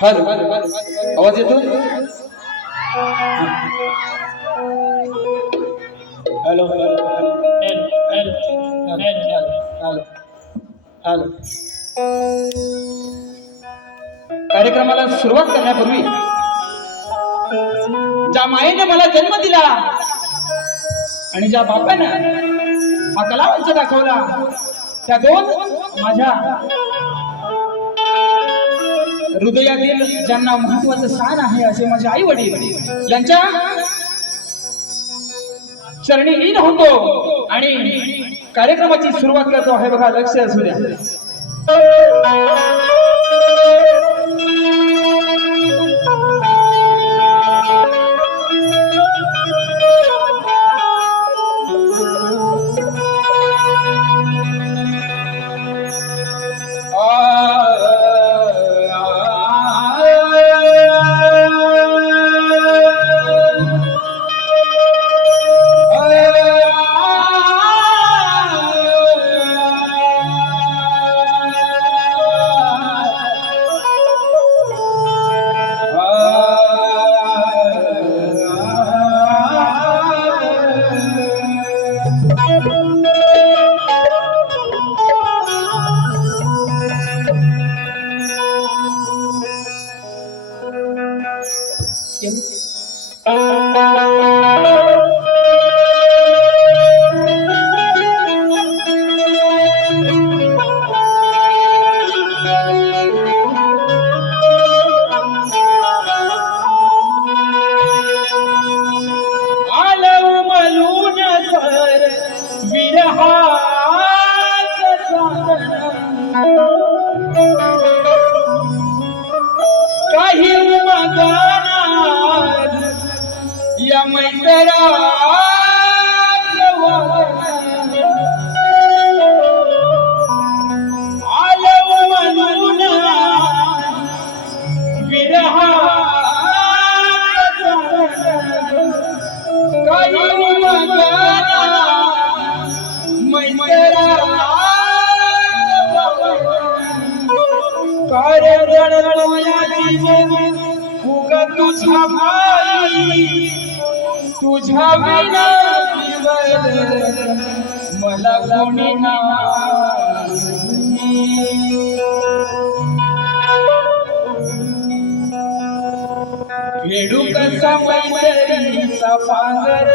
Hello आवाज येतो? Hello hello. कार्यक्रमाला सुरुवात करण्यापूर्वी ज्या मायेने मला जन्म दिला आणि ज्या बापानं हा कलावंत दाखवला त्या दोन माझ्या हृदयातील ज्यांना महत्वाचं स्थान आहे असे माझे आई वडील यांच्या चरणी लीन होतो आणि कार्यक्रमाची सुरुवात करतो आहे. बघा, लक्ष असू द्या. काही मगानात या मैत्रा आलो म्हणून विरहा काही मगानात मैत्रा कार्य उगा तुझ्या भाई तुझ्या विना मला कोणी नाही. खेळू कसा मैत्रीचा पांगर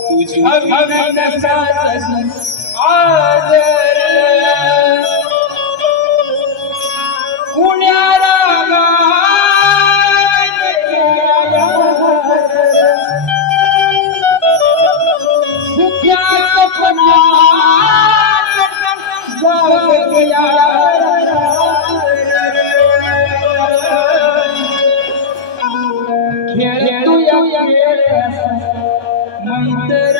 तुझ्या विना नसाच आदर पुण्या रागात सुख्या सपनात जागया खेळूया खेळ मैत्र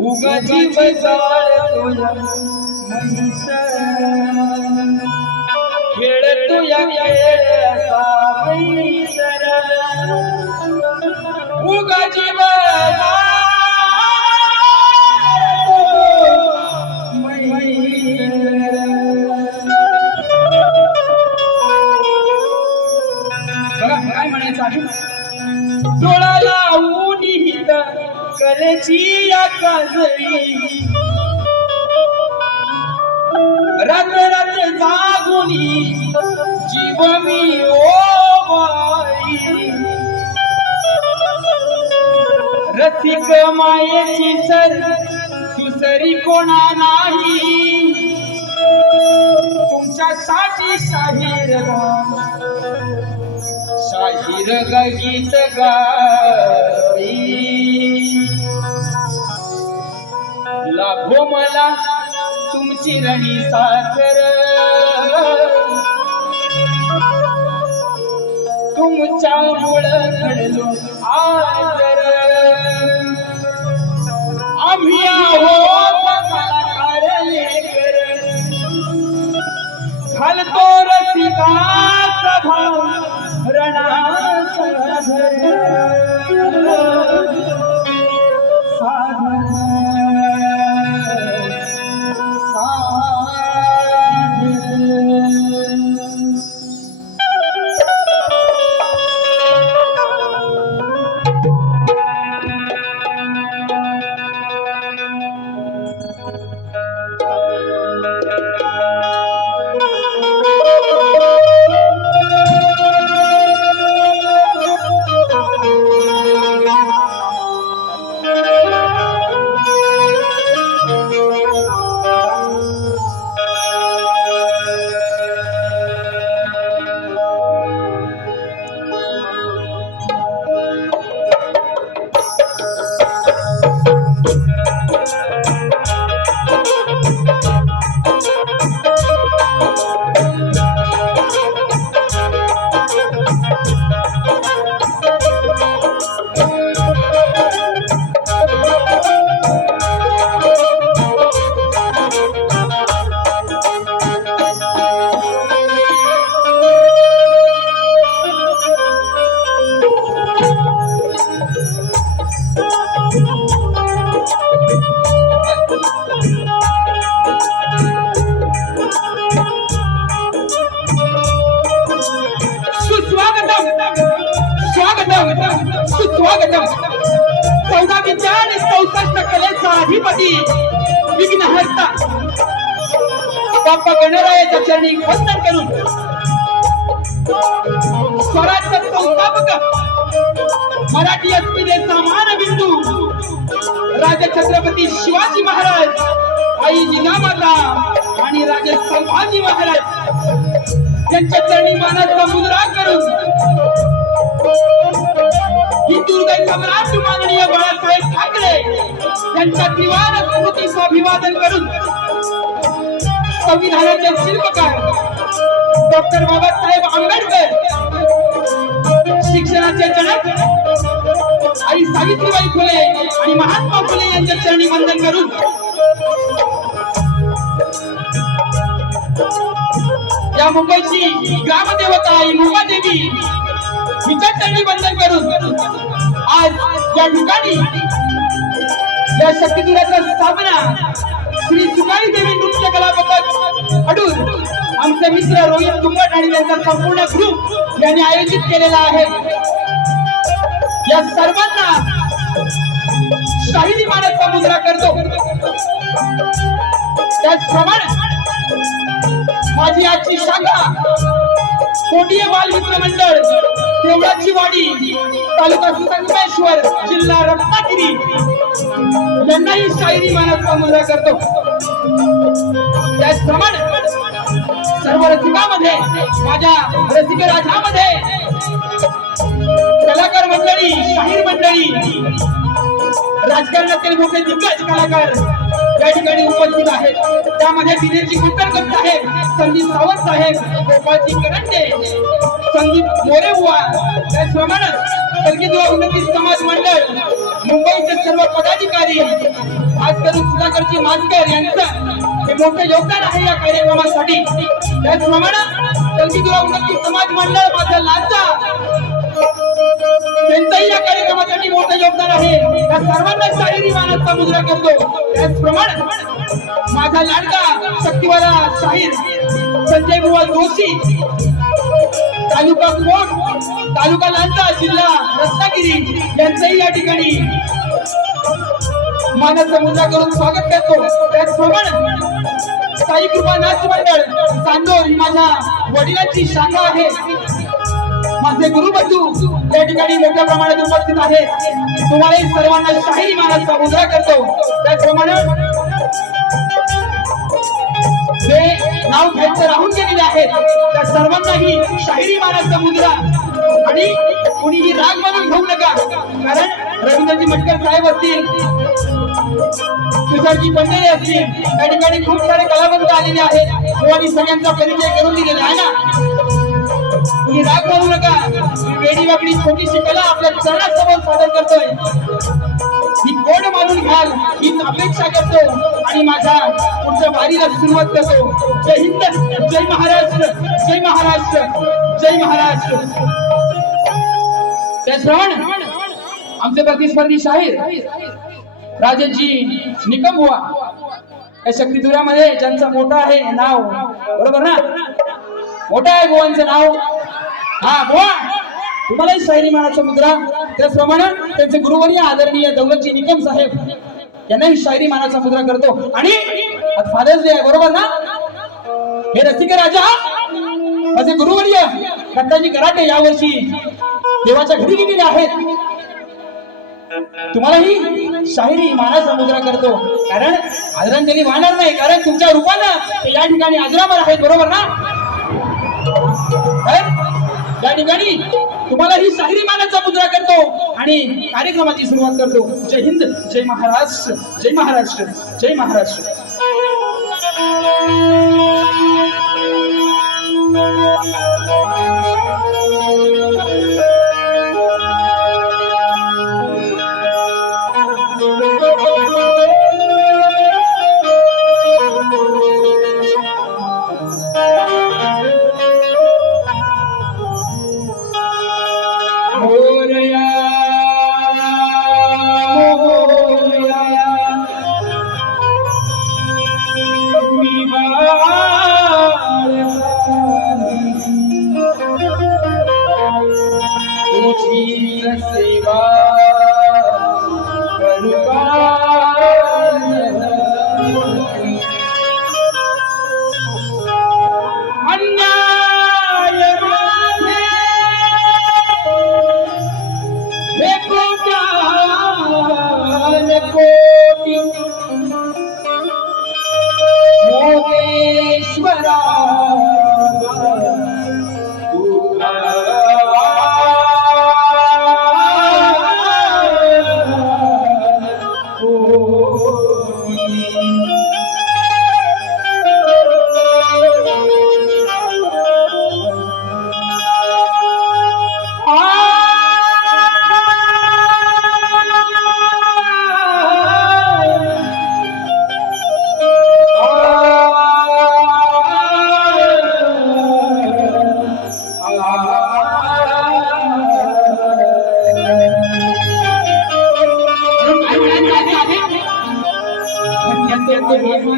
उगा जीव जाळतोया खेळतोया खेळ असा मैत्र उगा जीव काय म्हणायचं आहे? डोळा लावून हित कलेची काजळी रात रात जागुनी जीव मी ओ बाई रसिक मायेची सर दुसरी कोणा नाही तुमच्यासाठी शाहीर शाहीर गीत गाई लाभो मला तुमची रणी साखर तुमच्यामुळं घडलो आदर आम्ही आहोत कलाकार लेकर घालतो रसिकाचा भाव रणाचा साधन 14 विद्या आणि 64 कलेचा अधिपती विघ्नहर्ता बाप्पा गणरायाच्या चरणी वंदन करून स्वराज्य संस्थापक मराठी अस्मितेचा मानबिंदू राजे छत्रपती शिवाजी महाराज, आई जिजामाता आणि राजे संभाजी महाराज यांच्या चरणी मानाचा मुजरा करून हिंदुहृदय सम्राट माननीय बाळासाहेब ठाकरे यांच्या त्रिवार स्मृतीचं अभिवादन करून संविधानाचे शिल्पकार डॉक्टर बाबासाहेब आंबेडकर, शिक्षणाचे जनक आई सावित्रीबाई फुले आणि महात्मा फुले यांच्या चरणी वंदन करून या मुंबईची ग्रामदेवता आई मुंबादेवी हिच्या चरणी वंदन करून आज या ठिकाणी या शक्तिपीठाचा स्थापना श्री सुकाई देवी नृत्य कला पथक अडूर आमचे मित्र रोहित तुंबट आणि त्यांचा संपूर्ण ग्रुप यांनी आयोजित केलेला आहे। या सर्वांना शाहिरी मानाचा मुजरा करतो। त्याचप्रमाणे माझी आजची शाखा कोटिये बाल मित्र मंडळ देवळाची वाडी तालुका संगमेश्वर जिल्हा रत्नागिरी यांनाही शाहिरी मानाचा मुजरा करतो। त्याचप्रमाणे सर्व रसिकांमध्ये माझ्या रसिक राजामध्ये कलाकार मंडळी, शाहीर मंडळी, राजकारणातील मोठे दिग्गज कलाकार या ठिकाणी उपस्थित आहेत। त्यामध्ये दिनेशजी कुलकर्णी साहेब, संदीप सावंत साहेब, गोपाळजी करंडे, संदीप मोरे बुवा, त्याचप्रमाणे कलगीधर उन्नती समाज मंडळ मुंबईचे सर्व पदाधिकारी, खास करून सुधाकरजी मास्कर यांचं हे मोठे योगदान आहे या कार्यक्रमासाठी। त्याचप्रमाणे कलगीधर उन्नती समाज मंडळ माझा लाचा त्यांचंही या कार्यक्रमासाठी मोठं योगदान आहे। या सर्वांना शाहिरी मानाचा मुजरा करतो। त्याचप्रमाणे माझा लाडका शक्तिवाला शाहीर संजय बुवा जोशी, तालुका कोट, तालुका लांजा, जिल्हा रत्नागिरी यांचंही या ठिकाणी मानाचा मुजरा करून स्वागत करतो। त्याचप्रमाणे साई कृपा नाट्य मंडळ चांदोर ही माझ्या वडिलांची शाखा आहे। माझे गुरुबंधू या ठिकाणी मोठ्या प्रमाणात उपस्थित आहेत। तुम्हाला सर्वांना शाहिरी मानाचा मुजरा करतो। त्याचप्रमाणे जे नाव घ्यायचं राहून गेलेले आहेत त्या सर्वांनाही शाहिरी मानाचा मुजरा आणि कुणीही राग मानून घेऊ नका, कारण रवींद्रजी मटकर साहेब असतील, तुषारजी पंढरे असतील, या ठिकाणी खूप सारे कलावंत आलेले आहेत आणि सगळ्यांचा परिचय करून दिलेला आहे ना। तुम्ही राग मानू नका। वेडी वाकडी छोटीशी कला आपल्या चरणासमोर सादर करतोय, ही कोण मानून घ्याल ही अपेक्षा करतो आणि माझ्या पुढच्या वारीला सुरुवात करतो। जय हिंद, जय महाराष्ट्र, जय महाराष्ट्र, जय महाराष्ट्र। त्याचप्रमाणे आमचे प्रतिस्पर्धी शाहीर राजेशजी निकम बुवा या शक्तिधुरामध्ये ज्यांचा मोठा आहे नाव, बरोबर ना, मोठा आहे बुवांचं नाव, हा बुवा तुम्हालाही शाहिरी मानाचा मुद्रा। त्याचप्रमाणे त्यांचे गुरुवर्य आदरणीय दौलतजी निकम साहेब यांनाही शाहिरी मानाचा मुद्रा करतो। आणि फादर्स डे आहे, बरोबर ना, हे रसिक राजा माझे गुरुवर्य दत्ताजी कराटे यावर्षी देवाच्या घरी गेलेले आहेत। तुम्हालाही शाहिरी मानाचा मुजरा करतो, कारण आदरांजली वाहणार नाही, कारण तुमच्या रूपानं ते या ठिकाणी अजरामर आहेत, बरोबर ना। या ठिकाणी तुम्हाला ही शाहिरी मानाचा मुजरा करतो आणि कार्यक्रमाची सुरुवात करतो। जय हिंद, जय महाराष्ट्र, जय महाराष्ट्र, जय महाराष्ट्र। Viva परमेश्वरा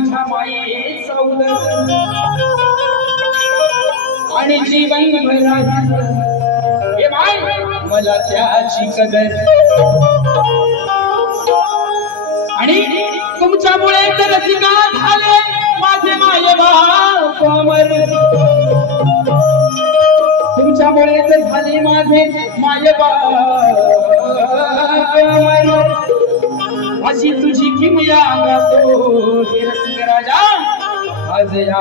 माझ्या मायेचा उदर आणि जीवन हे माय मला त्याची कदर आणि तुमच्यामुळे तर रसिका झाले माझे माय बाप अमर तुमच्यामुळे तर झाले माझे माय बाप अमर अशी तुझी किमया गातो हे रसिक राजा आज या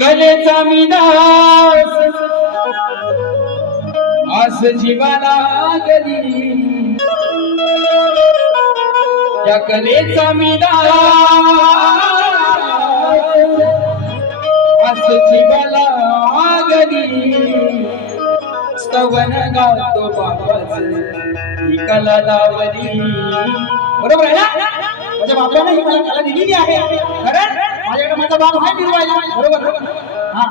कलेचा मी दास आस जीवाला गली त्या कलेचा मी दास आस जीवाला गली स्तवन गातो बापाच ही कला लावली बरोबर आहे ना माझ्या बापाने ही मला कला दिलेली आहे खरं माझ्याकडे माझा बाप आहे निर्वायला बरोबर हा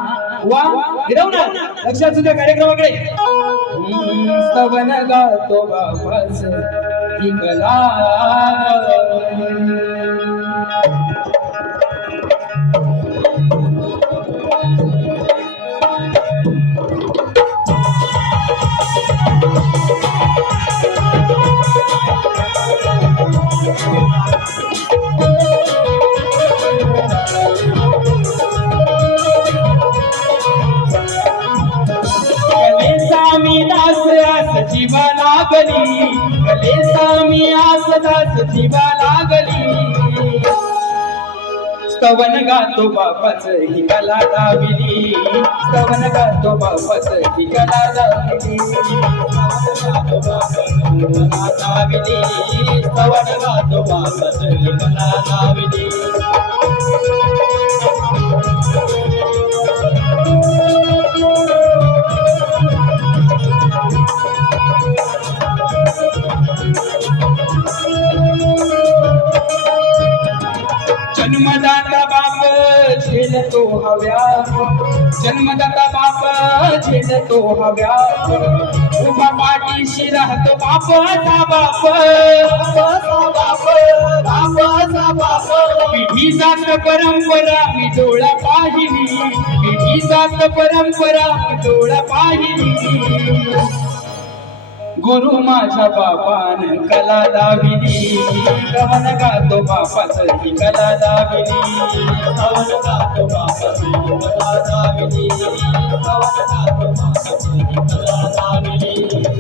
वा हिरव ना लक्षात सुद्धा कार्यक्रमाकडे स्तवन गातो बापाच ही कला जीवा लागली कलेचा मी आस दास जीवा लागली स्तवन गातो बापाच ही कला लावली स्तवन गातो बापाच ही कला लावली स्तवन गातो बापाच ही कला लावली जन्मदाता बाप झेलतो हव्या जन्मदाता बाप झेलतो हव्या उभा पाठीशी राहतो बापाचा बाप बापाचा बाप पिढी जात परंपरा मी डोळा पाहिली पिढी जात परंपरा मी डोळा पाहिली गुरु माझ्या बापान कला लाविली कवन गातो बापाच ही कला लाविली कवन गातो बापाच ही कला लाविली कवन गातो बापाच ही कला लाविली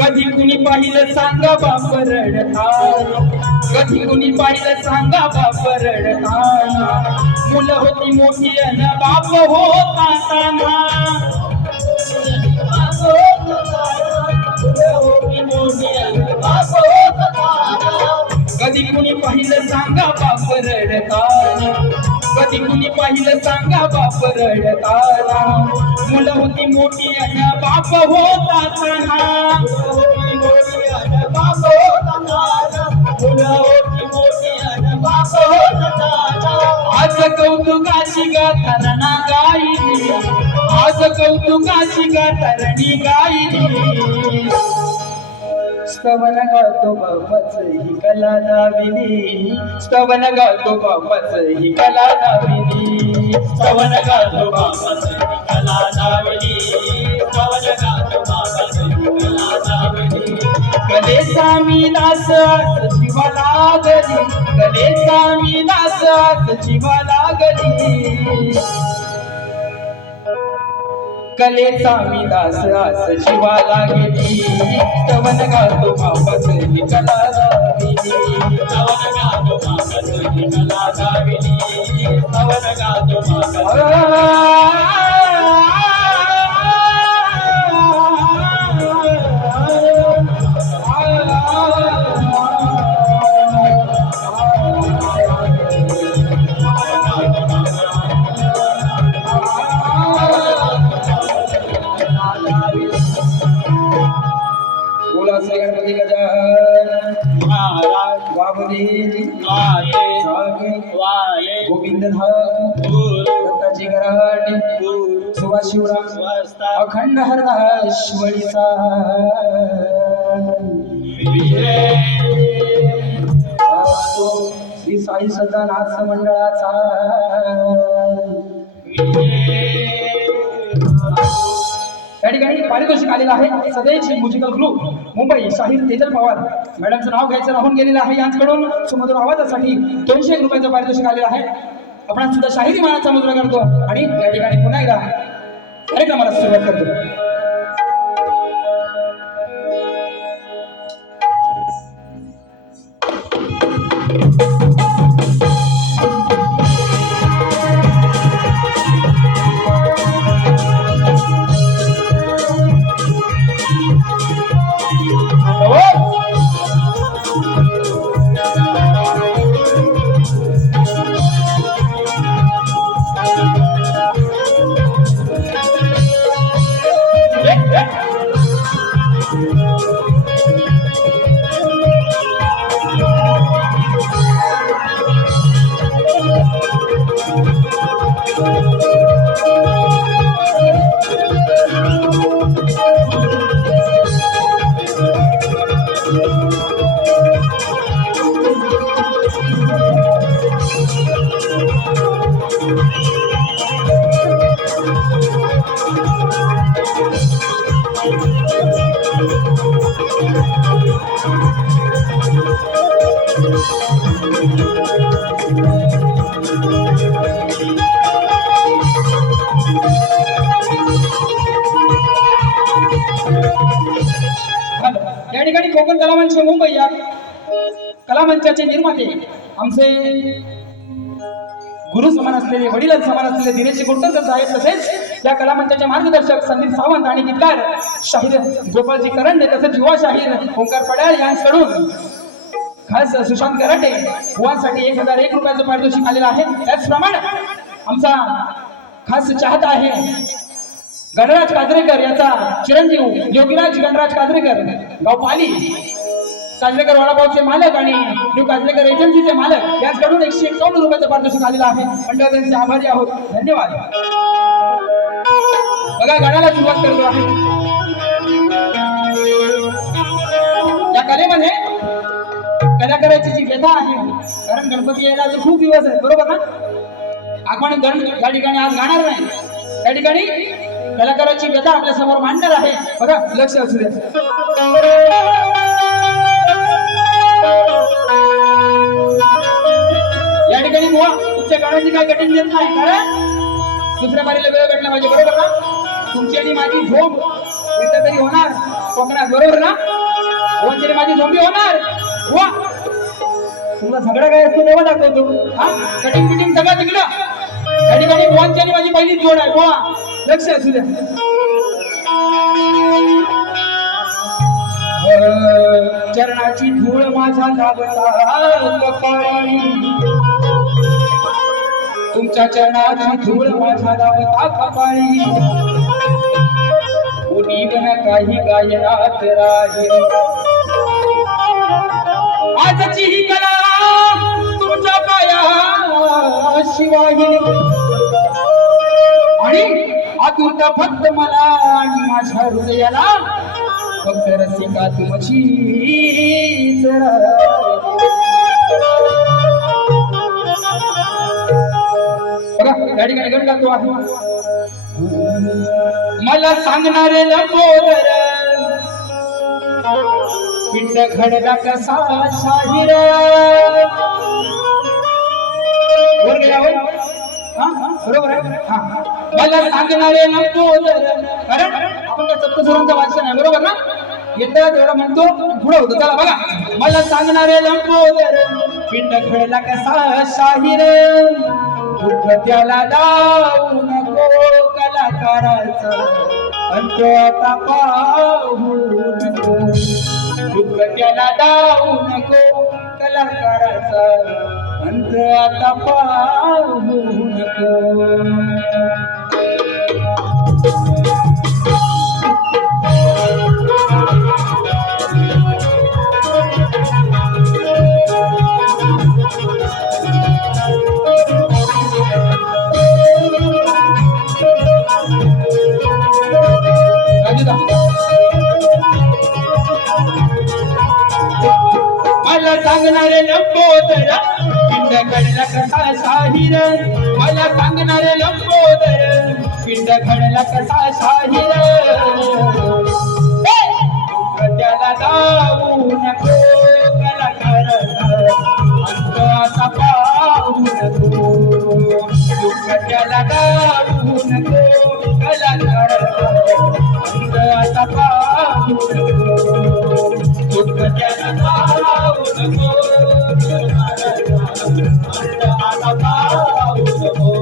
कधी कुणी पाहिलं सांगा बाप रडतात कधी कुणी पाहिलं सांगा बाप रडतात मुलं होती मोठी अन बाप होता ताना कधी कुणी पाहिलं सांगा बाप रडतात कधी कुणी पाहिलं सांगा बाप रडताना मुलं होती मोठी अन बाप होता ताना बाप आज कौतुकाची गाथारणा गायली आज कौतुकाची गाथारणी गायली स्तवन गातो बापाच ही कला लाविली स्तवन गातो बापाच ही कला लाविली स्तवन गातो बापाच ही कला लाविली स्तवन गातो बापाच कलेचा मी दास जीवा लागली, कलेचा मी दास जीवा लागली, कलेचा मी दास जीवा लागली, स्तवन गातो मापस ही कला गाविली, स्तवन गातो मापस ही कला गाविली, स्तवन गातो मापस बोला श्री गणपती गजानन महाराज वामदेव वाले वाले गोविंद धाम दत्ताजी गराटे सुभाष शिवराम अखंड हरदाश्वरीचा विजय श्री साई सदानाथ मंडळाचा या ठिकाणी पारितोषिक आलेलं आहे सदैव म्युझिकल ग्रुप मुंबई शाहीर तेजल पवार मॅडमचं नाव घ्यायचं राहून गेलेलं आहे यांच्याकडून सुमधुर आवाजासाठी 200 रुपयाचं पारितोषिक आलेलं आहे. आपण सुद्धा शाहिरी मानाचा मुद्रा करतो आणि या ठिकाणी पुन्हा एकदा कार्यक्रमाला सुरुवात करतो. या ठिकाणी कोकण कलामंच मुंबई या कलामंचाचे निर्माते आमचे गुरु समान असलेले वडील समान असलेले दिनेश गुंडकर साहेब तसेच या कलामंचाचे मार्गदर्शक संदीप सावंत आणि गीतकार शाहीर गोपालजी करंडे तसेच युवा शाहीर ओंकार पडाळ यांच्याकडून खास सुशांत कराटे बुवांसाठी 1001 रुपयाचं पारितोषिक आलेलं आहे. त्याचप्रमाणे आमचा खास चाहता आहे गणराज काजरेकर याचा चिरंजीव योगीराज गणराज काजरेकर गाव पाली काजरेकर वडापावचे मालक आणि न्यू काजरेकर एजन्सीचे मालक यांच्याकडून 151 रुपयाचं पारितोषिक आलेलं आहे. मंडळ त्यांचे आभारी आहोत. धन्यवाद. बघा गाण्याला सुरुवात करतो आहे. या कलेमध्ये कलाकाराची जी व्यथा आहे कारण गणपती यायला अजून खूप दिवस आहेत बरोबर ना. आपण या ठिकाणी आज गाणार नाही त्या ठिकाणी कलाकाराची व्यथा आपल्या समोर मांडणार आहे. बघा लक्ष असू द्या. या ठिकाणी बुवा तुमच्या गाण्याची काय कठीण देत नाही कारण दुसऱ्या बारीला वेळ भेटला पाहिजे बरोबर ना. तुमची आणि माझी झोप एकदा तरी होणार कोकणात बरोबर ना. बुवांची आणि माझी झोपी होणार. बुवा तुला सगळं काय असतो तेव्हा दाखवतो. हा कटिंग फिटिंग सगळं तिकडं या ठिकाणी बुवांची आणि माझी पहिली जोड आहे. बुवा लक्ष असू द्या. चरणाची धूळ माझ्या लागता कपाळी तुमच्या चरणाची धूळ माझ्या लागता कपाळी उनीवन काही गायनात राहील आजची ही कला तुमच्या पाया शिवाही आणि आतुरता फक्त मला आणि माझ्या हृदयाला फक्त रसिका तुमची बघा या ठिकाणी गण गातो आहे. मला सांगणारे लंबोदर पिंड घडला कसा शाहीर वर गेल्यावर बरोबर आहे मला सांगणारे लंबोदर कारण आपण त्या सप्तस्वरांचं वाचन आहे बरोबर ना येतं तेवढं म्हणतो पुढे होतं चला बघा मला सांगणारे लंबोदर पिंड घडला कसा शाहीर दुःख त्याला लावू नको कलाकाराचा अंत आता पाहू नको दुःख त्याला लावू नको कलाकाराचा अंत आता पाहू नको मला सांगणारे लंबोदर पिंड घडला कसा शाहीर मला सांगणारे लंबोदर पिंड घडला कसा शाहीर त्याला जाऊ नको कलाकाराचा अंत आता पाहू नको दुःख त्याला जाऊ नको कलाकाराचा अंत आता पाहू नको दुःख त्याला जाऊ नको अंत आता पाहू नको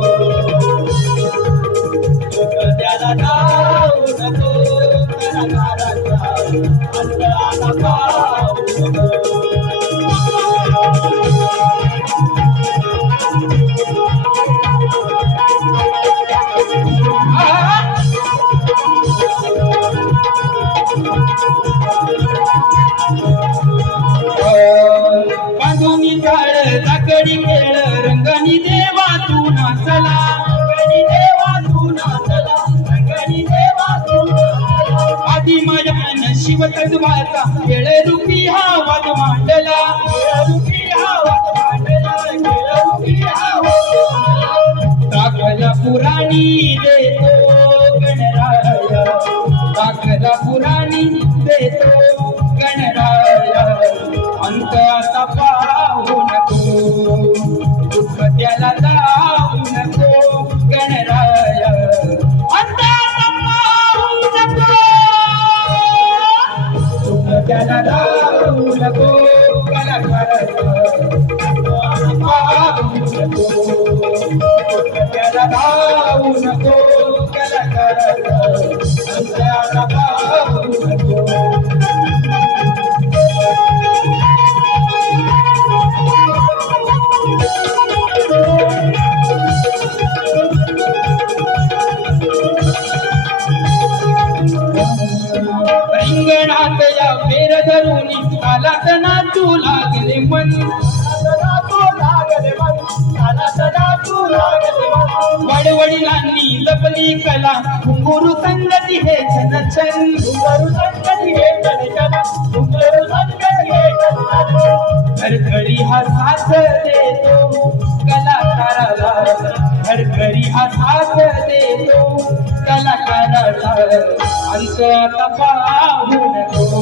दुःख त्याला जाऊ नको कलाकाराचा अंत आता पाहू नको बांधुनी झाड लाकडी खेळ रंगानी देवा तू नाचला रंगानी देवा तू नाचला रंगानी देवा तू आधी माझ्या शिव तत्वाचा खेळ रूपी हा वाद मांडला खेळ रूपी हा वाद मांडला खेळ रूपी हा दाखला पुराणी देतो गणराया दाखला पुराणी देतो गणराया अंत आता पाहू नको दुःख त्याला जाऊ नको गणराया अंत आता पाहू नको दुःख त्याला जाऊ नको कलाकाराचा अंत आता पाहू नको दुःख त्याला जाऊ नको कलाकाराचा अंत आता पाहू नको रिंगणात या फेर धरून तालात नाचू लागले मन वडवडिलांनी लपली कला घुंगुरू संगती हे छन छन घुंगरू संगती हे छन छन घुंगरू संगती हे छन छन घरघरी हा साथ देतो कलाकाराला घरघरी हा साथ देतो कलाकाराला अंत आता पाहू नको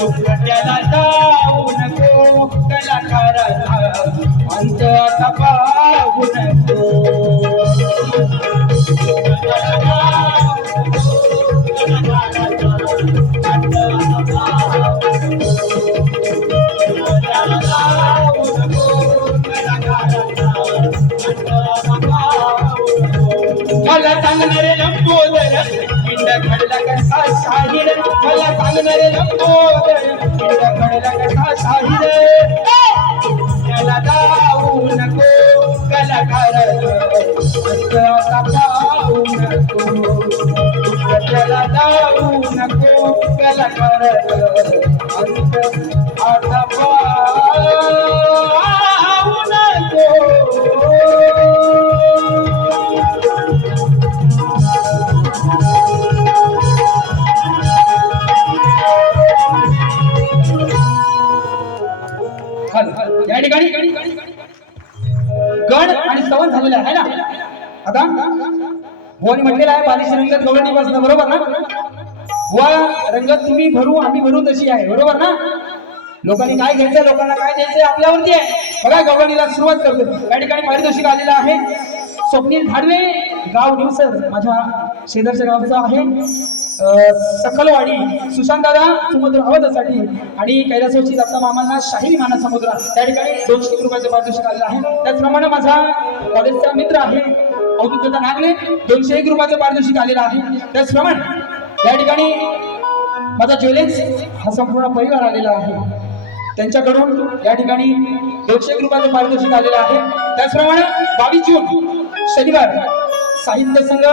दुःख त्याला जाऊ नको कलाकाराला अंत आता पाहू नको मला सांगणारे लंबोदर पिंड घडला कसा शाहीर मला सांगणारे लंबोदर पिंड घडला कसा शाहीर त्याला जाऊ नको कलाकाराचा अंत आता पाहू नको त्याला जाऊ नको कलाकाराचा अंत आता पाहू नको या ठिकाणी गण आणि स्तवन झालेलं आहे ना आता भोवनी म्हटलेलं आहे बालिश रंगत गवळणी बसणं बरोबर ना व रंगत तुम्ही भरू आम्ही भरू तशी आहे, बरोबर ना? लोकांनी काय घ्यायचं लोकांना काय द्यायचंय आपल्यावरती आहे. बघा गवळणीला सुरुवात करतो. या ठिकाणी पारितोषिक आलेलं आहे. स्वप्नील धाडवे, गाव निवसर, माझ्या शेजारच्या गावचं आहे. सकलवाडी सुशांत दादा समुद्र आवाजासाठी आणि कैलासवरची दत्ता मामांना शाहिरी माना समुद्र त्या ठिकाणी 200 रुपयाचं पारितोषिक आलेलं आहे. त्याचप्रमाणे माझा कॉलेजचा मित्र आहे अवधूत दादा नागले, 201 रुपयाचं पारितोषिक आलेलं आहे. त्याचप्रमाणे या ठिकाणी माझा ज्वेलर्स हा संपूर्ण परिवार आलेला आहे. त्यांच्याकडून या ठिकाणी 201 रुपयाचं पारितोषिक आलेलं आहे. त्याचप्रमाणे 22 जून शनिवार साहित्य संघ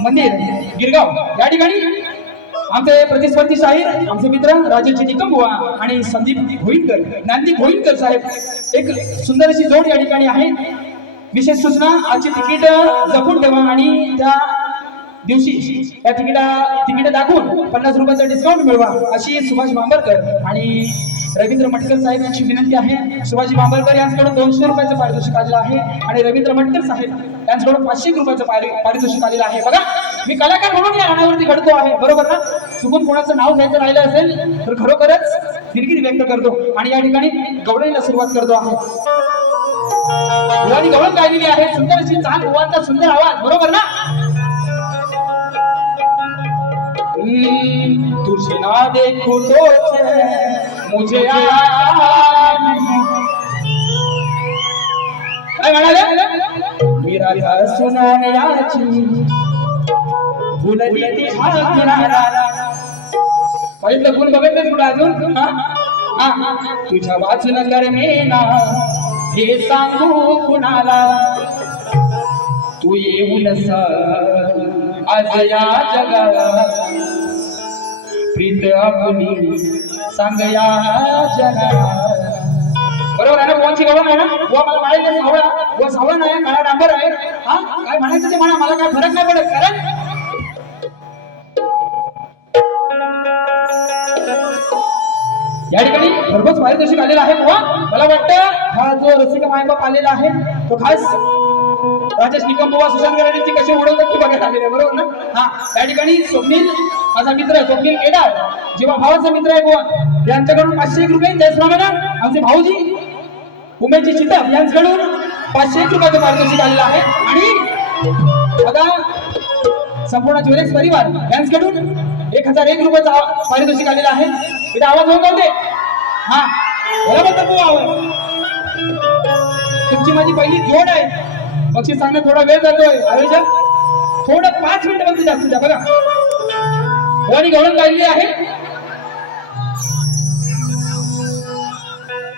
मंदिर गिरगाव या ठिकाणी आमचे प्रतिस्पर्धी शाहीर आमचे मित्र राजेश निकमबुवा आणि संदीप घोईनकर ज्ञानदीप घोईनकर साहेब एक सुंदर अशी जोड या ठिकाणी आहे. विशेष सूचना, आजची तिकीट जपून ठेवा आणि त्या दिवशी त्या तिकीट दाखवून 50 रुपयाचा डिस्काउंट मिळवा अशी सुभाष बांबरकर आणि रवींद्र मटकर साहेब यांची विनंती आहे. सुभाष बांबरकर यांच्याकडून 200 रुपयाचं पारितोषिक आलेलं आहे आणि रवींद्र मटकर साहेब यांच्याकडून 500 रुपयाचं पारितोषिक आलेलं आहे. बघा मी कलाकार म्हणून या गाण्यावरती घडतो आहे, बरोबर ना? चुकून कोणाचं नाव घ्यायचं राहिलं असेल तर खरोखरच दिलगिरी व्यक्त करतो आणि या ठिकाणी गवळणीला सुरुवात करतो आहे. बुवानी गवळण गायलेली आहे, सुंदर अशी चाल, बुवांचा सुंदर आवाज, बरोबर ना? तुझे ना देखो तो मुझे काय म्हणाले? मेरा घर सुनाण्याची भुलली ती हा किनारा. पहिलं गुण बघितलं तुला अजून? तुझ्या वाचून करमेना हे सांगू कुणाला, तू येऊन आज या जगात प्रीत आपली सांग या जगात. बरोबर आहे ना? बुवांची गवळण आहे ना? बुवा मला म्हणायचं सावळा, बुवा सावळा नाही, काळा डांबर आहे. हा काय म्हणायचं ते म्हणा, मला काय फरक नाही पडत. कारण या ठिकाणी भरघोस पारितोषिक आलेला आहे. बुवा मला वाटतं हा जो रसिक मायबाप आलेला आहे तो खास राजेश निकमबुवा सुशांत गराडेंची कशी उडवतात ती बघायला आलेले आहे, बरोबर ना? हा त्या ठिकाणी स्वप्नील माझा मित्र स्वप्नील केदार जेव्हा भावाचा मित्र आहे बुवा यांच्याकडून 501 रुपये. त्याचप्रमाणे आमचे भाऊजी उमेशजी चितप यांच्याकडून 501 रुपयाचं पारितोषिक आलेलं आहे आणि आता संपूर्ण ज्वेलर्स परिवार यांच्याकडून 1001 रुपयाचं पारितोषिक आलेलं आहे. इथे आवाज होत दे. हा बरोबर बुवा आवाज. तुमची माझी पहिली जोड आहे. बक्षीस सांगण्यात थोडा वेळ जातोय आयोजक, थोडं 5 मिनिटं बघते जास्त द्या. बघा बुवानी गवळण गायलेली आहे.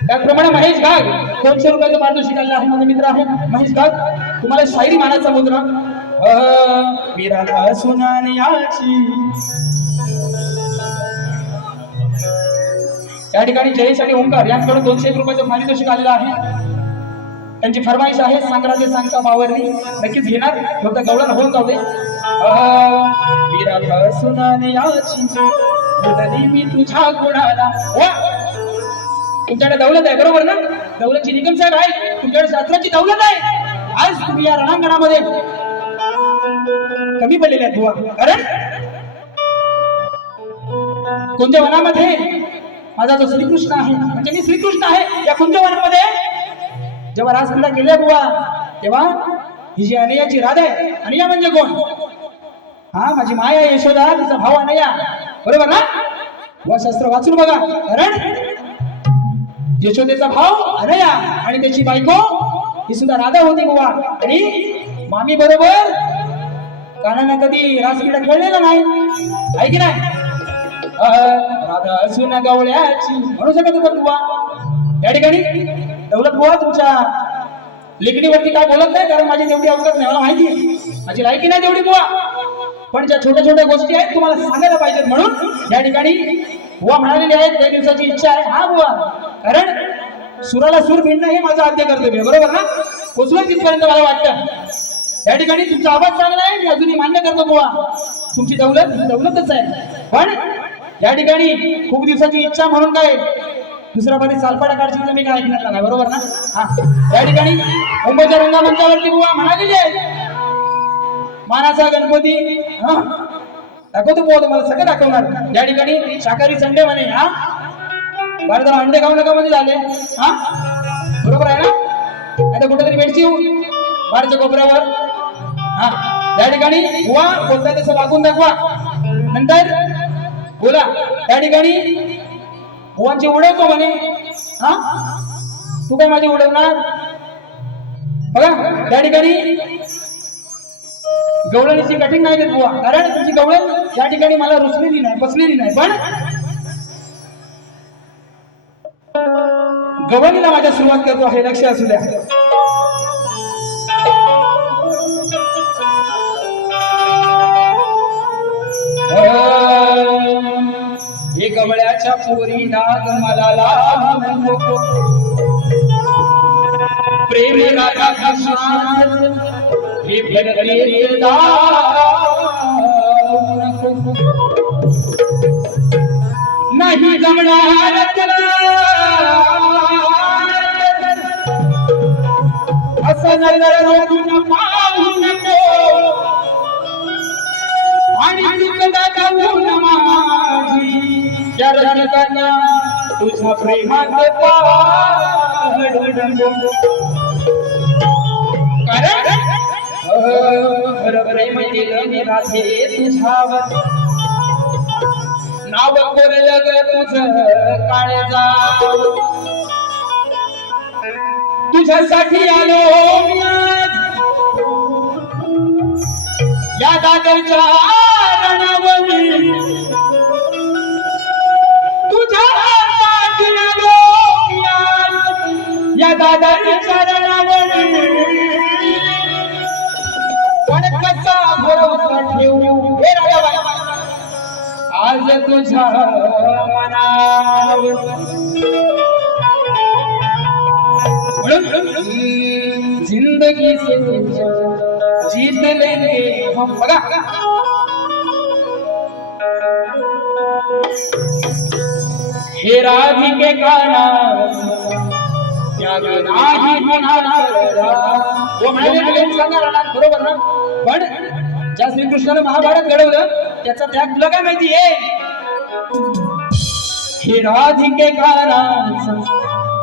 त्याचप्रमाणे महेश गाग 200 रुपयाचं पारितोषिक आलेलं आहे. माझा मित्र आहे महेश गाग. तुम्हाला शायरी मानाचा मुद्रा मेरा सुनाण्याची या ठिकाणी जयेश आणि ओंकार यांच्याकडून 201 रुपयाचं पारितोषिक आलेलं आहे. त्यांची फरमाईश आहे सांगराजे सांगता बावरनी नक्कीच घेणार, फक्त गवळण होऊन जाऊ दे. मेरा सुनाण्याची मुदली मी तुझ्या गुणाला. तुमच्याकडे दौलत आहे, बरोबर ना? दौलतची निकम साहेब आहे, तुमच्याकडे शास्त्राची दौलत आहे. आज तुम्ही या रणांगणामध्ये कमी पडलेले आहेत बुवा. कारण कोणत्या वनामध्ये माझा जो श्रीकृष्ण आहे, म्हणजे मी श्रीकृष्ण आहे, या कोणत्या वनामध्ये जेव्हा रासक्रीडा केल्या बुवा तेव्हा ही जी अनयाची राधा आहे, अनया म्हणजे कोण? हा माझी माया यशोदा, तिचा भाव अनया, बरोबर ना? व शास्त्र वाचून बघा. कारण यशोदेचा भाव अनया आणि त्याची बायको ही सुद्धा राधा होती बुवा. आणि मामी बरोबर कानाने कधी रासक्रीडा खेळलेला नाही, आहे की नाही? राधा असून गवळ्याची म्हणू शकत होता बुवा. या ठिकाणी दौलत बुवा तुमच्या लेखणीवरती काय बोलत नाही, कारण माझी तेवढी अवकाश नाही, मला माहिती आहे माझी लायकी नाही तेवढी बुवा. पण ज्या छोट्या छोट्या गोष्टी आहेत तुम्हाला सांगायला पाहिजेत, म्हणून या ठिकाणी बुवा म्हणालेले आहेत त्या दिवसाची इच्छा आहे. हा बुवा, कारण सुराला सूर भिडणं हे माझं आद्य कर्तव्य, बरोबर ना? पोचलोय तिथपर्यंत मला वाटतं. या ठिकाणी तुमचा आवाज चांगला आहे, मी अजूनही मान्य करतो बुवा. तुमची दौलतच आहे, पण या ठिकाणी खूप दिवसाची इच्छा म्हणून काय दुसरा मध्ये सालपाडा काढशील तर मी काय ऐकणार नाही, बरोबर ना? हा या ठिकाणी मुंबईच्या रंगमंचावरती बुवा म्हणालेली आहे मानाचा गणपती दाखवतो पोहा तुम्हाला सगळं दाखवणार. या ठिकाणी शाकाहारी संडे म्हणे हा भारताला अंडे खाऊ नका मध्ये झाले हा बरोबर आहे ना. आता कुठेतरी भेटची बाहेरच्या कोपऱ्यावर हा त्या ठिकाणी बुवा बोलता तसं वागून दाखवा. नंतर बोला त्या ठिकाणी बुवांची उडवतो म्हणे हा तू काय माझी उडवणार बघा. त्या ठिकाणी गवळणीची कठीण नाही देत बुवा कारण तुमची गवळण या ठिकाणी मला रुचलेली नाही बसलेली नाही पण गवळणीला माझ्या सुरुवात करतो हे लक्ष असू द्या. हे गवळ्याच्या पोरी नाग मला लावून प्रेम राधा कृष्ण हे फिरते नाही जमणार असं नजर पाहू नको आणि तुझा जाऊन माझी त्या रसिकांना तुझ्या प्रेमात प्रेम केलं मी राधे तुझ्यावर नाव कोरलं ग तुझं काळजा तुझ्यासाठी आलो मी आज या दादरच्या रणावर तुझ्यासाठी आलो मी आज या दादरच्या रणावर पण कसा भरोसा ठेवू हे राजाबाई आज तुझ्या मनावर जिंदगी से जीत लेंगे हम बघा हे राधिके का नाम त्याग नाही होणार वो म्हणाले बरोबर ना. पण ज्या श्रीकृष्णाने महाभारत घडवलं त्याचा त्याग तुला काय माहिती आहे. हे राधिके का नाम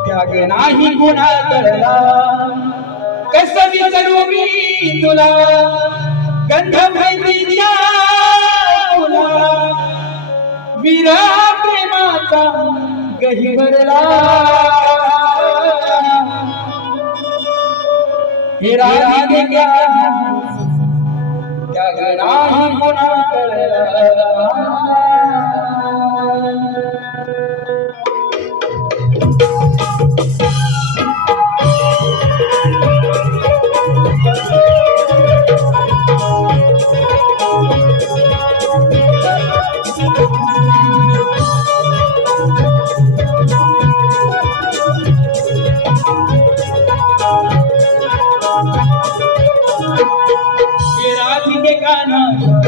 त्याग नाही गुन्हा करला कसं विसरू मी तुला गंध मैत्रीच्या तुला विरा प्रेमाचा गहिवरला हे राधिके त्याग नाही गुन्हा करला.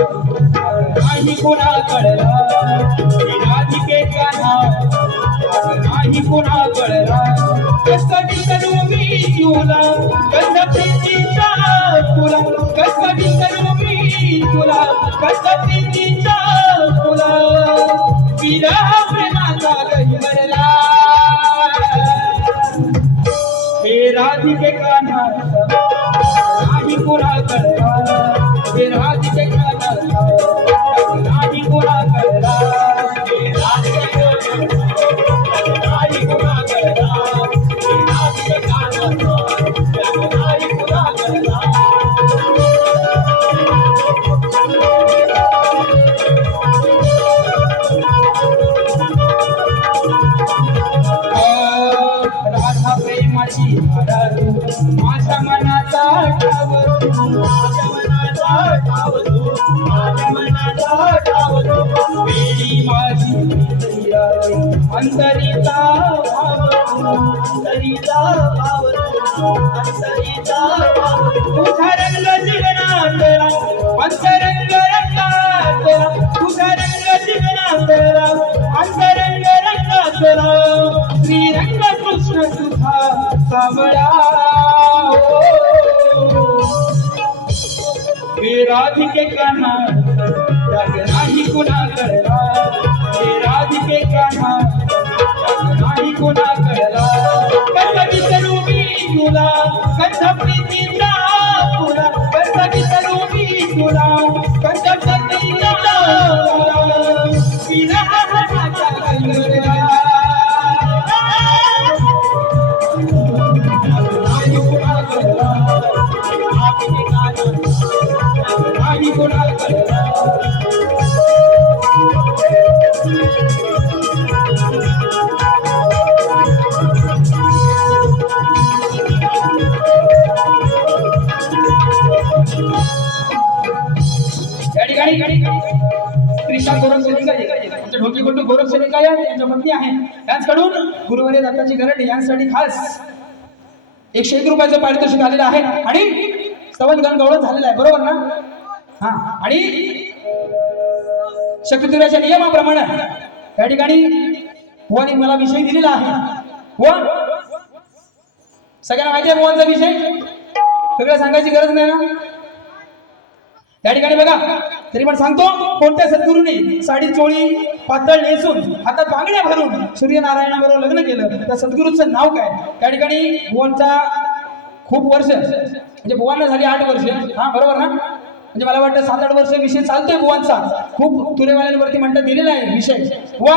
नाही कोणा कळला राधिके का नाव नाही कोणा कळला कसं विसरू मी तुला गंध प्रीतीचा तुला कसं विसरू मी तुला कसं प्रीतीचा तुला विरह प्रेमाचा गहिवरला हे राधिके का नाव नाही कोणा कळला हे राधिके का नाव नाही कोणा कळला हे राधिके नाही कोणा कळला हे राधिके का नाव नाही कोणा कळला. राधा प्रेमाची धारू माझ्या मनाचा वेळी माझी अंतरीचा तुझा रंग जीवनात अंतरंग रंगात तुझा रंग जीवनात अंतरंग रंगात श्रीरंग कृष्ण तुझा सावळा हे राधिके का नाव त्याग नाही या ठिकाणी त्रिशा आमच्या ढोकी बंधू गोरख सेनिका यांच्या पत्नी आहे. त्यांच्याकडून गुरुवारी दत्ताची गरड यांसाठी खास 101 रुपयाचं पारितोषिक आलेलं आहे आणि स्तवन गण गौरव झालेला आहे. बरोबर ना? हा. आणि शक्तिधुराच्या नियमाप्रमाणे या ठिकाणी बुवानी मला विषय दिलेला आहे. बुवा सगळ्यांना माहिती आहे बुवांचा विषय, सगळं सांगायची गरज नाही ना. त्या ठिकाणी बघा, तरी पण सांगतो, कोणत्या सद्गुरूने साडी चोळी पातळ नेसून हातात बांगड्या भरून सूर्यनारायणाबरोबर लग्न केलं, त्या सद्गुरूचं नाव काय? त्या ठिकाणी बुवांचा खूप वर्ष, म्हणजे बुवांना झाली 8 वर्ष. हा बरोबर ना? म्हणजे मला वाटतं 7-8 वर्ष विषय चालतोय बुवांचा. खूप तुरेवाल्यांवरती म्हणतात दिलेला आहे विषय. बुवा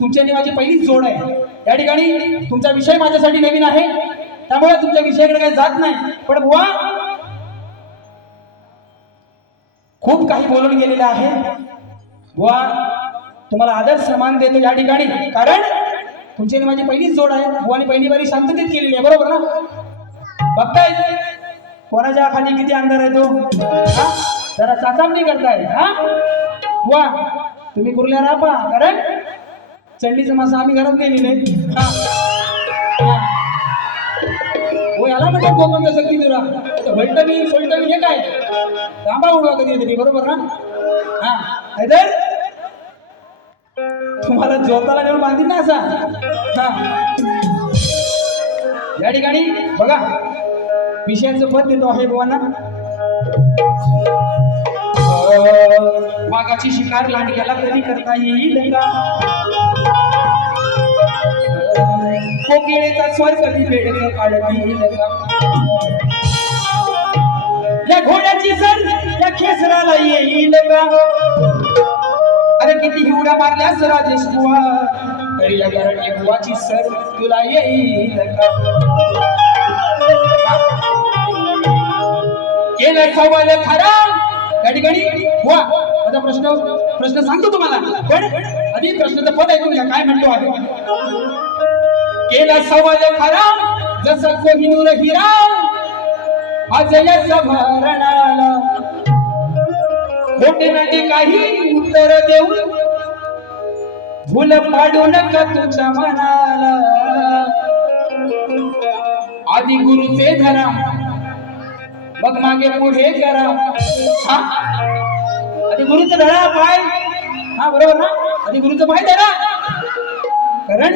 तुमची आणि माझी पहिलीच जोड आहे. या ठिकाणी तुमचा विषय माझ्यासाठी नवीन आहे, त्यामुळे तुमच्या विषयाकडे काही जात नाही. पण बुवा खूप काही बोलून गेलेलं आहे. बुवा तुम्हाला आदर सन्मान देतो या ठिकाणी, कारण तुमची आणि माझी पहिलीच जोड आहे. बुवाने पहिली बारी शांततेत केलेली आहे. बरोबर ना? बघताय कोणाच्या खाली किती अंधार आहे तो, जरा चाचामणी करताय. हा बुवा तुम्ही कुर्ल्या राहा, कारण चंडीचं मासा आम्ही घरात गेलेलं आहे. हो याला म्हणतात कोकणचा शक्ती तुरा वैटमी सोलटमी हे काय तांबा उडवा कधी येते. बरोबर ना? हा तर तुम्हाला जोताला नेऊन बांधील ना असा. या ठिकाणी बघा विषयाचं पद देतो आहे बुवांना. वाघाची शिकार लांडग्याला कधी करता येईल का? कोकिळेचा स्वर कधी बेडके काढता येईल का? या घोड्याची सर या खेसराला येईल का? अरे किती उड्या मारल्यास राजेश बुवा, तरी या गरडी बुवाची सर तुला येईल का? केलं सवाल खरा. या ठिकाणी बुवा माझा प्रश्न सांगतो तुम्हाला, पण आधी प्रश्नाचं पद ऐकून घ्या काय म्हणतो आहे. केला सवाल खरा जसं कोहिनूर हिरा, आज या सभारणाला खोटे नाटे काही उत्तर देऊ, भूल पाडू नका तुझ्या मनाला. आधी गुरुचे धरा मग मागे पुढे करा. आधी गुरुचं धरा पाय. हा बरोबर ना? आधी गुरुचं पाय धरा, कारण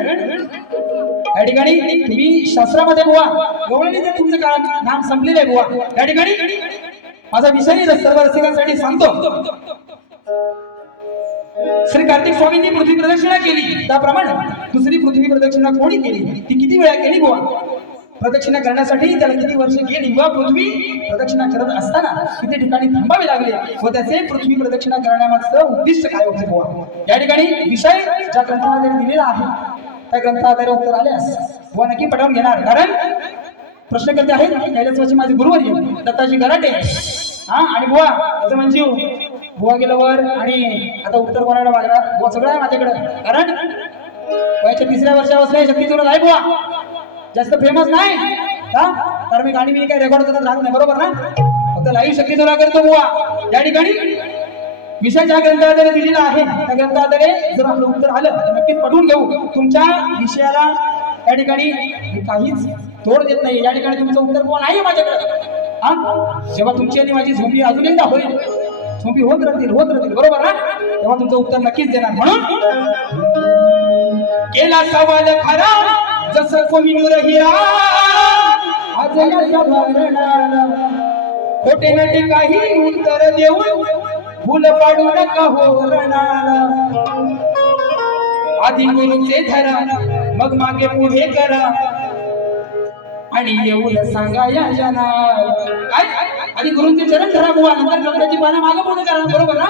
या ठिकाणी तुम्ही शास्त्रामध्ये बुवा गवळणी जर तुमचं नाम संपलेलं आहे बुवा. या ठिकाणी माझा विषय सर्व रसिकांसाठी सांगतो. श्री कार्तिक स्वामींनी पृथ्वी प्रदक्षिणा केली, त्याप्रमाणे दुसरी पृथ्वी प्रदक्षिणा कोणी केली, ती किती वेळा केली बुवा? प्रदक्षिणा करण्यासाठी त्याला किती वर्ष गेली व पृथ्वी प्रदक्षिणा करत असताना किती ठिकाणी थांबावे लागले व त्याचे पृथ्वी प्रदक्षिणा करण्यामागचं उद्दिष्ट काय होते बुवा? या ठिकाणी विषय ज्या ग्रंथामध्ये दिलेला आहे त्या ग्रंथाद्वारे उत्तर आल्यास बुवा नक्की पटवून घेणार, कारण प्रश्न करते आहेत कैलासवासी माझे गुरुवर्य दत्ताजी गराटे. हा आणि बुवा असं म्हणजे बुवा गेलं वर आणि आता उत्तर कोणाला मागणार? बुवा सगळं आहे माझ्याकडे, कारण वयाच्या 3ऱ्या वर्षापासून शक्तीचूर आहे बुवा, जास्त फेमस नाही. कारण मी गाणी काय रेकॉर्ड करत राहत नाही. बरोबर ना? फक्त लाईव्ह शक्तीचूरा करतो बुवा. या ठिकाणी विषय ज्या ग्रंथाद्वारे दिलेला आहे त्या ग्रंथाद्वारे जर आपलं उत्तर आलं तर नक्कीच पटवून घेऊ. तुमच्या विषयाला या ठिकाणी मी काहीच तोड देत नाही. या ठिकाणी तुमचं उत्तर कोण आहे माझ्याकडे. जेव्हा तुमची आणि माझी झोंबी अजून एकदा होईल, झोंबी होत राहतील बरोबर ना, तेव्हा तुमचं उत्तर नक्कीच देणार. म्हणून केला सवाल खरा जसं कोहिनूर हिरा, आज या सभारणाला खोटे नाटे काही उत्तर देऊ, भूल पाडू नका हो रणाला. आधी गुरुचे धरा मग मागे पुढे करा, आणि येऊन सांगा या जनाला. काय आधी गुरुंचे चरण धरा बुवा, नंतर ग्रंथाची पानं मागे पुढे करा. बरोबर ना?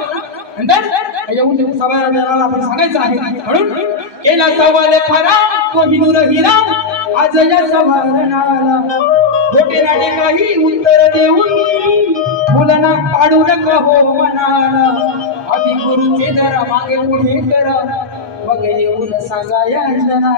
नंतर येऊन सभारणाला आपण सांगायचं आहे. म्हणून केला सवाल खरा कोहिनूर हिरा, आज या सभारणाला खोटे नाटे काही उत्तर देऊन, मुलांना पाडू नका हो मनाला आधी गुरुचे जरा मागे पुढे करा मग येऊन सांगा या जना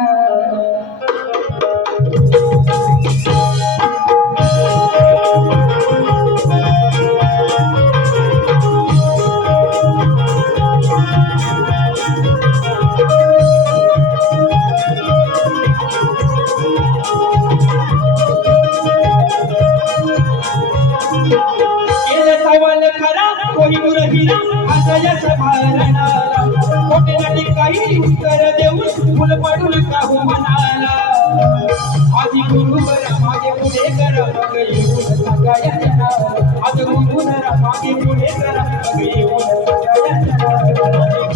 कोणी मुरहिरा आजयाच भारणाला कोटे नटी काही उत्तर देऊन मुल पडू नका हो मनाला आधी गुरुवर मागे पुढे करा मग येऊन सांगा या जना आधी गुरुवर मागे पुढे करा मग येऊन सांगा या जना आधी गुरुवर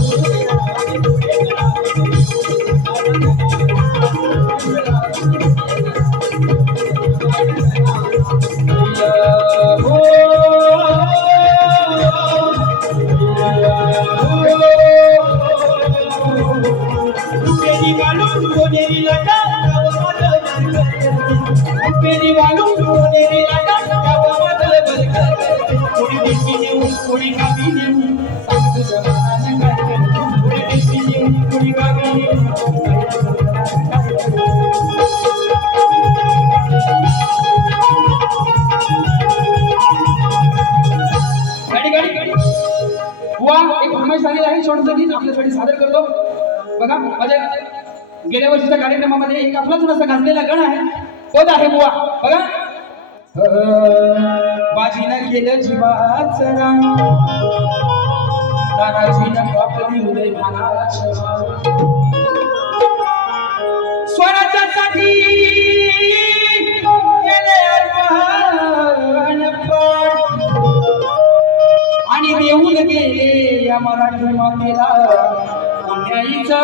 आपल्यासाठी सादर करतो बघा माझ्या गेल्या वर्षीच्या कार्यक्रमामध्ये एक आपला थोडासा गाजलेला गण आहे तोच आहे बुवा बघा बाजीनं केलं जीवाचं रान तानाजीनं कापली उदय भानाचं स्वराज्यासाठी केले अर्पण आणि देऊन गेले या मराठी मातेला पुण्याईचा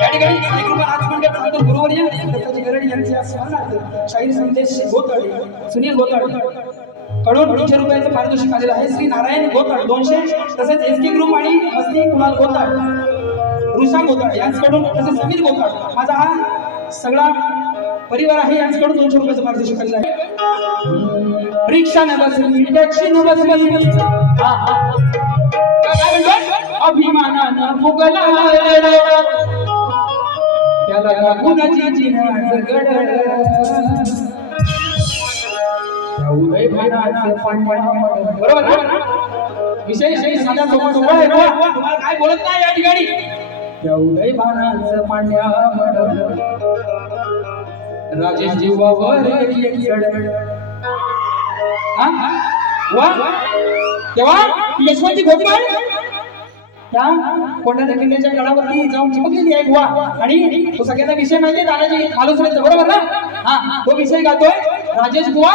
या ठिकाणी कार्यक्रम आज पण करतो गुरुवर्य दत्ताजी गरड यांचे स्मरणार्थ शाहीर संदेश गोतळे सुनील गोतळे कडून 200 रुपयाचं पारितोषिक आलेलं आहे श्री नारायण गोतळ 200 तसेच एसके ग्रुप आणि मस्ती कुणाल गोतळ रुषा गोतळ यांच्याकडून तसेच समीर गोतळ माझा हा सगळा परिवार आहे यांच्याकडून 200 रुपयाचं पारितोषिक आलेलं आहे रिक्षा न बसली टॅक्सी न बसली काय म्हणतो अभिमानानं फुगला त्याला गुणाची चिन्ह गड उदय भानाचं पांढरा बरोबर विशेष साधा सोपा आहे तुम्हाला काय बोलत नाही या ठिकाणी त्या उदय भानाचं पांढऱ्या मड राजेश जीवावर एक चढ वा तेव्हा यशवंती घोटमाळ त्या कोंढाणा किल्ल्याच्या गडावरती जाऊन चिपकलेली आहे बुवा आणि तो सगळ्यांना विषय माहिती आहे तानाजी मालुसरेचा बरोबर ना हा तो विषय गातोय राजेश बुवा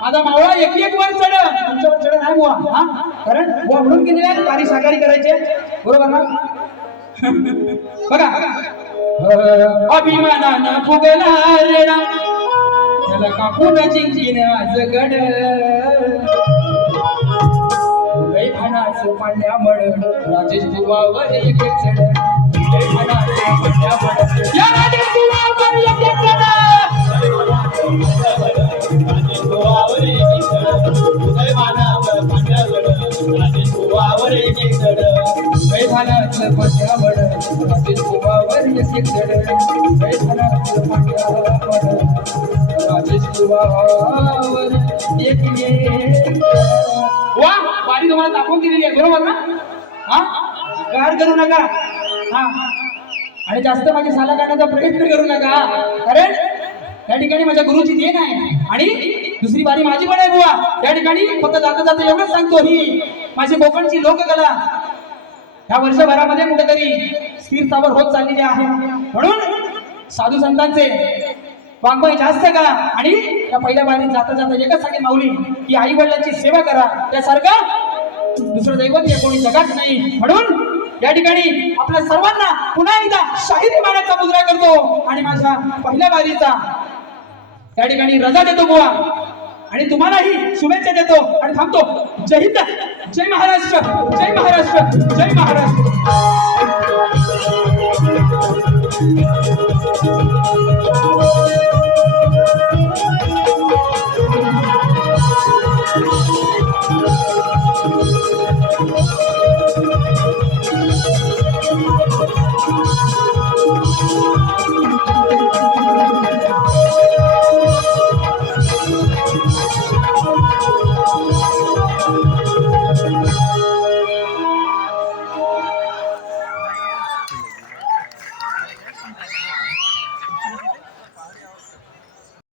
माझा मावळा एक वर चढ तुमच्यावर चढ नाही बुवा हा कारण बुवा म्हणून गेलेले आहे तारी साकारी करायचे बरोबर ना बघा अभिमानानं फुगला रेडा त्याला कापून जिंकीन आज गड उदय भानाचं पांड्या मड राजेश बुवावर एक चढ उदय भानाचं पांड्या मड या राजेश बुवावर एक चढ राजेश बुवावर एक चढ उदय भानाचं पांड्या मड राजेश बुवावर एक चढ उदय भानाचं पांड्या मड राजेश बुवावर एक चढ उदय भानाचं पांड्या मड राजेश बुवावर एक वा वारी तुम्हाला दाखवून दिलेली आहे बरोबर ना हा गाड करू नका हा आणि जास्त माझी साला काढण्याचा प्रयत्न करू नका कारण त्या ठिकाणी माझ्या गुरुची देण आहे आणि दुसरी बारी माझी पण आहे बुवा त्या ठिकाणी फक्त जाता जाता एवढंच सांगतो ही माझी कोकणची लोककला ह्या वर्षभरामध्ये कुठेतरी स्थिरतावर होत चाललेली आहे म्हणून साधू संतांचे वाङ्मय जास्त करा आणि त्या पहिल्या बारीत जाता जाता एकच सांगेन माऊली की आई वडिलांची सेवा करा त्यासारखं दुसरं दैवत या कोणी जगात नाही म्हणून या ठिकाणी आपल्या सर्वांना पुन्हा एकदा शाहिरी मानाचा मुजरा करतो आणि माझ्या पहिल्या बारीचा त्या ठिकाणी रजा देतो बुवा आणि तुम्हालाही शुभेच्छा देतो आणि थांबतो जय हिंद जय महाराष्ट्र जय महाराष्ट्र जय महाराष्ट्र